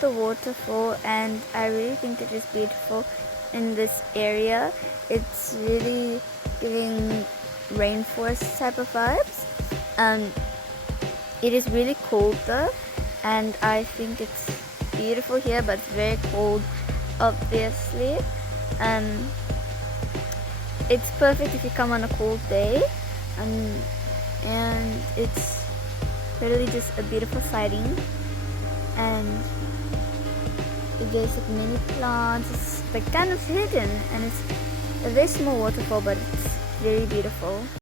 the waterfall, and I really think it is beautiful in this area. It's really giving rainforest type of vibes. It is really cold though, and I think it's beautiful here, but it's very cold obviously. It's perfect if you come on a cold day, and it's really just a beautiful sighting. And there's like many plants. It's like kind of hidden, and it's a very small waterfall, but it's very beautiful.